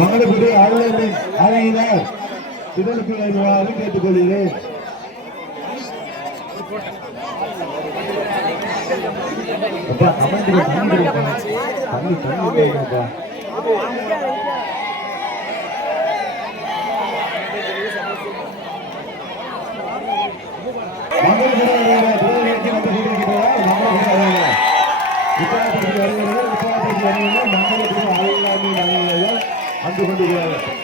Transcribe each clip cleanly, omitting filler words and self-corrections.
மங்களபுரி ஆளுநர் திடலுக்கு கேட்டுக்கொள்கிறேன். வந்து கொண்டிருக்கிறார்கள்.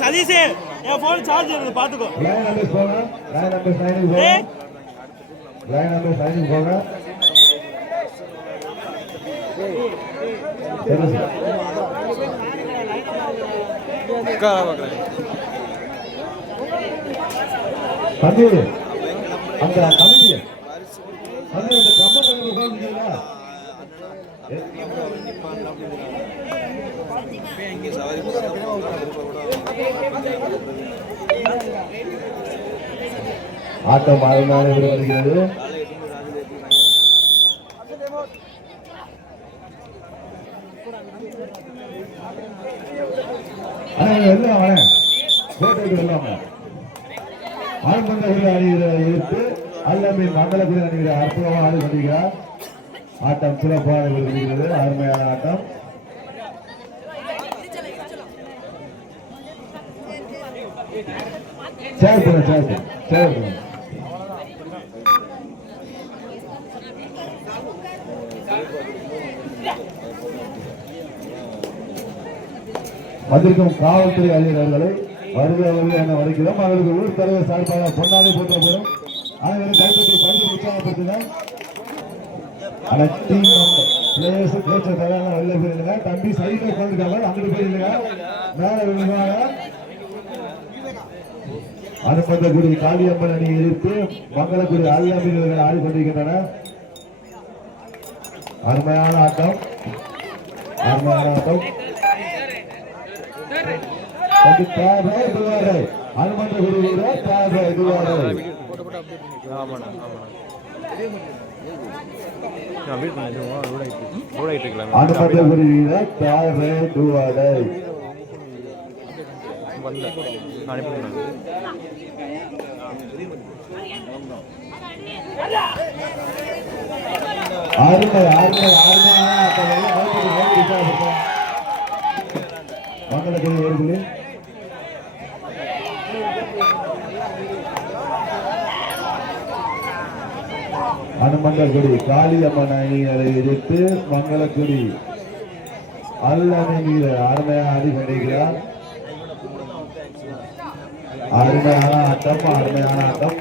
சதீஷ் என் போன் சார்ஜ் இருக்கு பாத்துக்கோ. அந்த கமிட்டி ஆட்டம் ஆறுமாறு வருகிறது. மங்களபுரி அணிகிற அற்புதமாக ஆடி கொண்டிருக்கிறார். ஆட்டம் சிறப்பாக வருகிறது. அருமையான ஆட்டம். வந்திருக்கும் காவல்துறை அதிகாரிகளை வருகிறவர்கள் என வருகிறோம். அவர்களுக்கு ஊர் தலைவர் சார்பாக பொன்னாலை போட்ட போதும் அனைவரும் கைப்பற்றி பரிசு உற்சாகப்படுத்தினர். தம்பி சைட்ல உட்காந்துருக்காங்க, அங்கிட்டு போயிருங்க மேல விழுவாங்க. அனுப்பந்தகுடி காளியம்மன் அணியை எதிர்த்து மங்களகுடி அல்லவீரர்கள் ஆடிக்கொண்டிருக்கின்றனர். அருமையான ஆட்டம், அருமையான ஆட்டம். அனுமந்தகுடி வீரர் அனுமந்தகுடி வீரர் துவாடை மங்களகுடி ஏற்குள்ளே அனுமந்தகுடி காளியம்மன் அணியினரை எதிர்த்து மங்களகுடி அல்லணி அருமையாக ஆடி கொண்டிருக்கிறார். அருமையான ஆட்டம், அருமையான ஆட்டம்.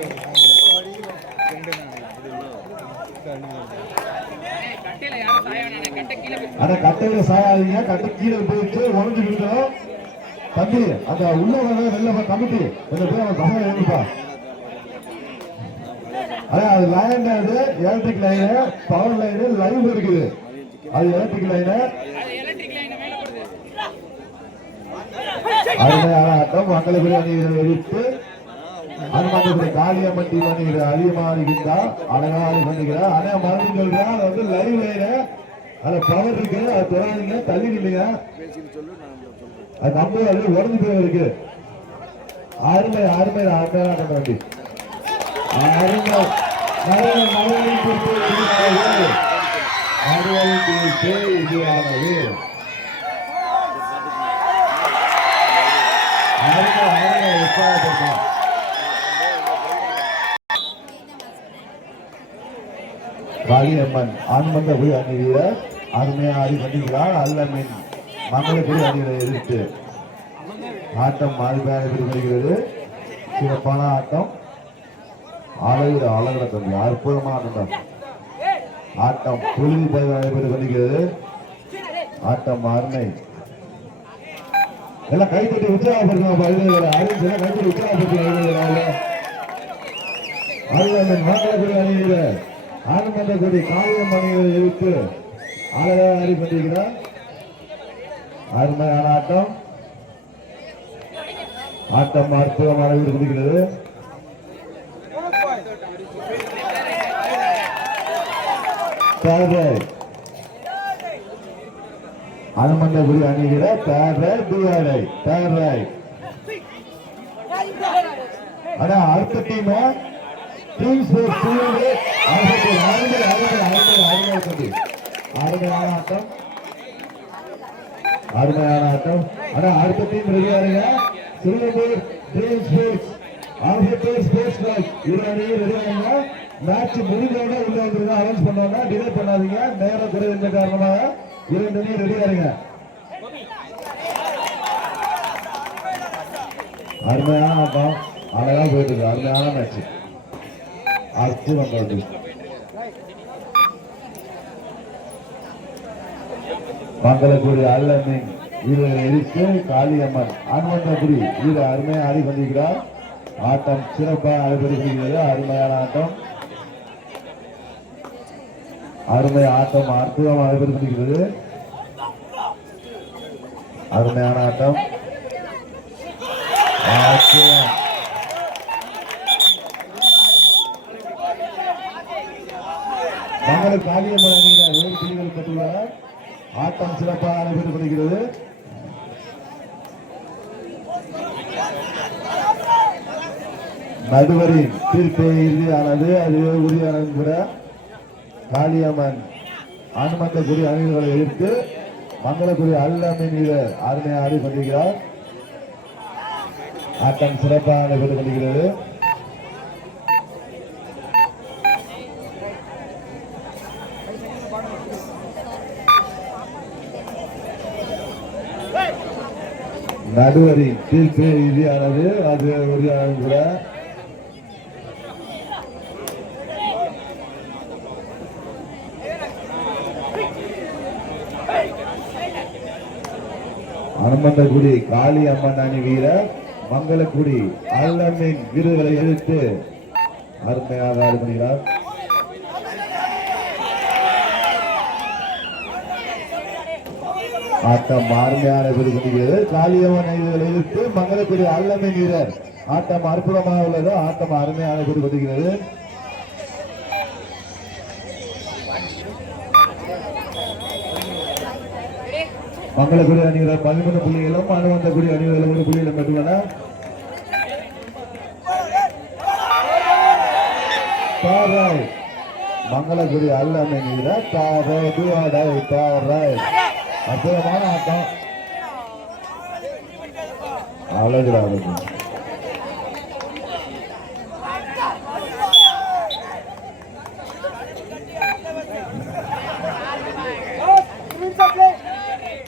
ஆனா கட்டையில சாயாதீங்க, கட்டை கீழே போயிட்டு உடஞ்சு விடுறோம். தம்பி அந்த உள்ள வெளில கமிட்டி கொஞ்சம் பேர் அவன் பசங்க வேணுப்பா. அது லைன், அது electric line, power line, live இருக்குது. அது எலக்ட்ரிக் லைனு. அருமையான ஆட்டம். மங்களபுரி அணியினர் எதிர்த்து அனுமந்தபுரி காளியம்மன் டீம் அணிகிற அதிகமாகின்றா அழகாக பண்ணுகிறார். ஆனா மறுபடியும் சொல்றேன், அது வந்து லைவ் லைனு, அதுல பவர் இருக்கு, அது தொடாதீங்க, தள்ளி நில்லுங்க. அது நம்ம உடஞ்சு போய் இருக்கு. அருமை அருமை அருமையான பண்ண வேண்டி அருமை காளியம்மன் ஆண்மந்த போய் அணி வீரர் அருமையா ஆடி பண்ணிக்கிறார். அல்லமின் மங்களக்குடி அணிகளை எதிர்த்து ஆட்டம் மாறுபாடு வருகிறது. சிறப்பான ஆட்டம், அழகிற அழகிற தம்பி, அற்புதமான ஆட்டம். ஆட்டம் பொழுது நடைபெற்று வருகிறது. ஆட்டம் அருமை. எல்லாம் கைத்தட்டி உற்சாகப்படுத்தணும். கைத்தட்டி உற்சாகப்படுத்தணும். அல்லமின் மங்களக்குடி அணி வீரர் ஆனந்தகுடி காளியம்மன் அணிகளை எதிர்த்து அழகாக ஆடி கொண்டிருக்கிறார். அருமையான ஆட்டம். ஆட்டம் அற்புதமான இருக்கிறது. அனுமந்தகுடி அணிகிற ஆனா அடுத்த டீம் அருமையான ஆட்டம், அருமையான ஆட்டம். ஆனா அடுத்த டீம் ரெடியா இருங்க. சிறுவந்தூர் ட்ரீம் ஸ்போர்ட்ஸ் ஸ்போர்ட்ஸ் கிளப் இரு அணியும் ரெடியா இருங்க. மேட்ச் முடிஞ்சோட உள்ள வந்து அனௌன்ஸ் பண்ணோம்னா டிலே பண்ணாதீங்க. நேரம் குறைந்த காரணமாக இரண்டு அணியும் ரெடியா இருங்க. அருமையான ஆட்டம், அழகா போயிட்டு இருக்கு. அருமையான மேட்ச், அற்புதம் போகுது. மங்களக்குடி அல்லமின் வீரரை எதிர்த்து காளியம்மன் ஆண்மந்தகுடி வீரர் அருமையாக ஆடி கொண்டிருக்கிறார். ஆட்டம் சிறப்பாக நடைபெறுகிறது. அருமையான ஆட்டம், அருமை ஆட்டம், அற்புதமாக நடைபெறுகிறது. அருமையான ஆட்டம், அற்புதம். மங்கள காளியம்மன் அணியினர் 7 புள்ளிகள் பெற்றுள்ளனர். ஆட்டம் சிறப்பாக நடைபெற்றுக் கொண்டிருக்கிறது. நடுவரின் தீர்ப்பே இறுதியானது, அது உறுதியானது கூட. காளியம்மன் ஆண்மந்தகுடி அணிகளை எதிர்த்து மங்களக்குடி அல்லமின் வீரர் அருமையாக ஆடி கொண்டிருக்கிறார். ஆட்டம் சிறப்பாக நடைபெற்றுக் கொண்டிருக்கிறது. நடுவரின் தீர்ப்பு இறுதியானது, அது உறுதியானது கூட. அனுமந்தகுடி காளியம்மன் அணி வீரர் மங்களக்குடி அல்லமின் வீரர்களை எதிர்த்து அருமையாக ஆடி வருகிறார். ஆட்டம் அருமையான பெறுகிறது. காளியம்மன் அணிகளை எதிர்த்து மங்களக்குடி அல்லமின் வீரர் ஆட்டம் அற்புதமாக உள்ளது. ஆட்டம் அருமையான பெறுகிறது. மங்களக்குடி அணியினர் 13 புள்ளிகளும் அனுமந்தகுடி அணியினர் 1 புள்ளிகளும் பெற்றுள்ளனர். மங்களக்குடி அல்லமின் வீரர் அற்புதமான ஆட்டம், அழகுறாங்க.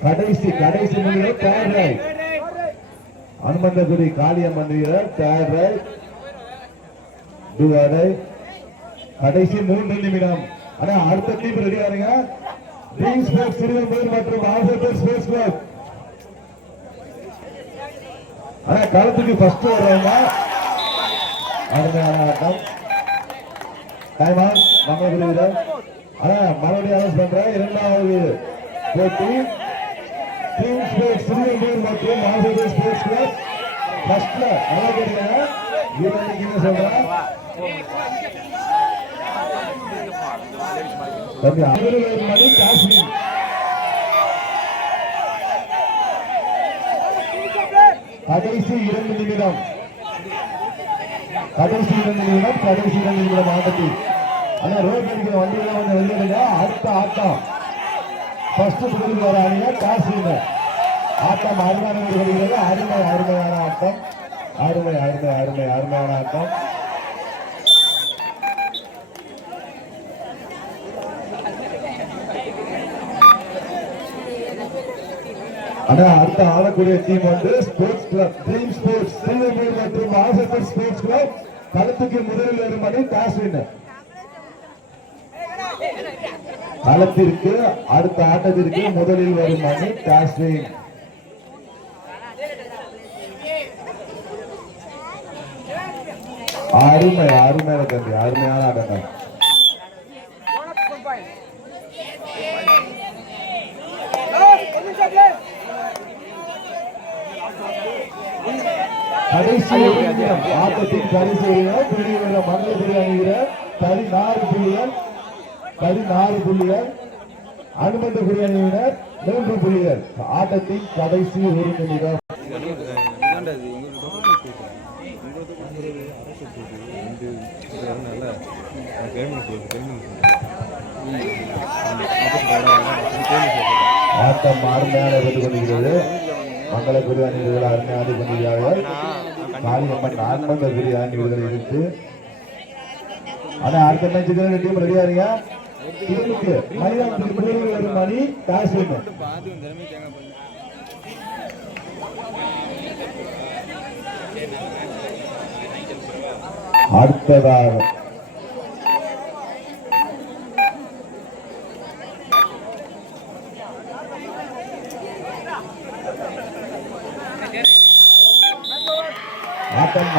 கடைசி வீரர் அனுமந்தகுடி காளியம்மன் வீரர் கடைசி 3 நிமிடம். ஆனா அடுத்த டீம் ரெடியா இருங்க. ட்ரீம் ஸ்போர்ட்ஸ் சிறுவந்தூர் மற்றும் ஆல்பர்ட் ஸ்போர்ட்ஸ் கிளப். ஆனா களத்துக்கு ஃபர்ஸ்ட் வர்றவங்க. அருமையான ஆட்டம், டைம் ஆன் மங்களக்குடி வீரர். ஆனா மறுபடியும் அனௌன்ஸ் பண்றேன், இரண்டாவது போட்டி ட்ரீம் ஸ்போர்ட்ஸ் சிறுவந்தூர் மற்றும் ஆல்பர்ட் ஸ்போர்ட்ஸ் கிளப். ஃபர்ஸ்ட்ல மகளக்குடியில வீரருக்கு என்ன சொல்றேன் தம்பி, காஷ்மீர் கடைசி 2 நிமிடம் ஆட்டத்தில். ஆனா ரோட் அடிக்கிற வண்டியெல்லாம் கொஞ்சம் வெளியிடுங்க. அடுத்த ஆட்டம் ஃபர்ஸ்ட் முதலில் வர அணியா டாஸ் வின்னர். ஆட்டம் அருமையான வருகிறது. அருமையான ஆட்டம். அருமையான ஆட்டம். ஆனா அடுத்த ஆடக்கூடிய டீம் வந்து ஸ்போர்ட்ஸ் கிளப் ட்ரீம் ஸ்போர்ட்ஸ் ஸ்ரீவெங்கூர் மற்றும் மாசத்தர் ஸ்போர்ட்ஸ் கிளப். களத்துக்கு முதலில் வரும் அணி டாஸ் வின்னர். களத்திற்கு அடுத்த ஆட்டத்திற்கு முதலில் வரும் அணி டாஸ் வின். அருமையான தம்பி, அருமையான ஆட்டம். கடைசி ஆட்டத்தின் கடைசி மங்களபுரி அணிகிற 16 புள்ளிகள், அனுமந்தபுரி அணியினர் 3 புள்ளிகள். ஆட்டத்தின் கடைசி 1 நிமிடம். ஆட்டம் அருமையான கொண்டிருக்கிறது. மங்களபுரி அணிவர்கள் அருமையாக கொண்டிருக்கிறார்கள். காளியம்மன் அனுமந்தபுரி அணிவர்களை எதிர்த்து. ஆனா அடுத்த மேட்சுக்கு டீம் ரெடியா இருங்க. டீமுக்கு மைதானத்துக்கு முதலில் வரும் அணி டாஸ் வின்னர். அடுத்ததாக ஆட்டம்